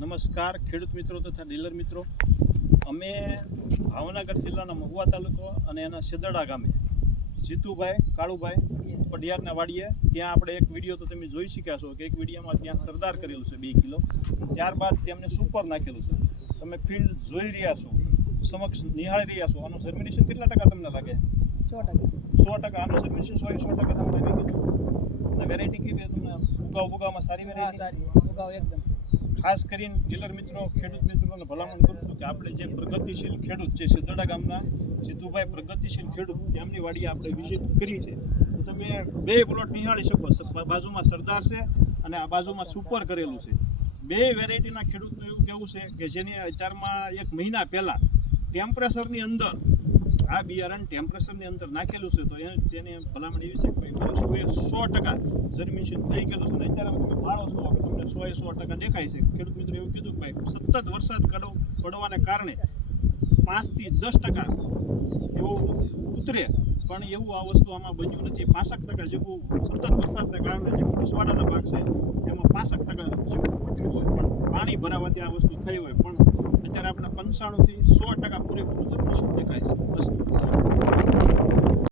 નમસ્કાર ખેડૂત મિત્રો તથા ડીલર મિત્રો, અમે ભાવનગર જિલ્લાના મહુવા તાલુકો અને એના સેદડા ગામે જીતુભાઈ કાળુભાઈ પઢિયારના વાડીએ ત્યાં આપણે એક વિડીયો તો તમે જોઈ શક્યા છો કે એક વિડીયોમાં ત્યાં સરદાર કરેલું છે 2 કિલો, ત્યારબાદ તેમને સુપર નાખેલું છે. તમે ફિલ્ડ જોઈ રહ્યા છો, સમક્ષ નિહાળી રહ્યા છો. આનું જર્મિનેશન કેટલા ટકા તમને લાગે? 100%. આનું જર્મિનેશન 100% તમને લાગે છે. અને વેરાયટી કેવી તમને ઉગાવમાં સારી વેરાયટી એકદમ. ખાસ કરીને ડીલર મિત્રો, ખેડૂત મિત્રોને ભલામણ કરું છું કે આપણે જે પ્રગતિશીલ ખેડૂત છે સેદડા ગામના જીતુભાઈ પ્રગતિશીલ ખેડૂત, તેમની વાડીએ આપણે વિઝિટ કરી છે. તો તમે 2 પ્લોટ નિહાળી શકો. બાજુમાં સરદાર છે અને આ બાજુમાં સુપર કરેલું છે. 2 વેરાયટીના ખેડૂતનું એવું કહેવું છે કે જેને અત્યારમાં 1 મહિના પહેલાં ટેમ્પરેચરની અંદર આ બિયારણ ટેમ્પરેચરની અંદર નાખેલું છે. તો તેને ભલામણ એવી છે કે ભાઈ 100% જર્મિનેશન થઈ ગયેલું છે. અત્યારે તમે માળો છો કે તમને 100% દેખાય છે. ખેડૂત મિત્રો એવું કીધું કે ભાઈ સતત વરસાદ પડવાને કારણે 5 થી 10% એવું ઉતરે, પણ એવું આ વસ્તુ આમાં બન્યું નથી. 65% જેવું સતત વરસાદને કારણે જે કુસવાડાના ભાગ છે તેમાં 65% જેવું ઉતર્યું હોય, પણ પાણી ભરાવાથી આ વસ્તુ થઈ હોય. પણ અત્યારે આપણે 95 થી 100% પૂરેપૂરું જર્મિનેશન દેખાય છે.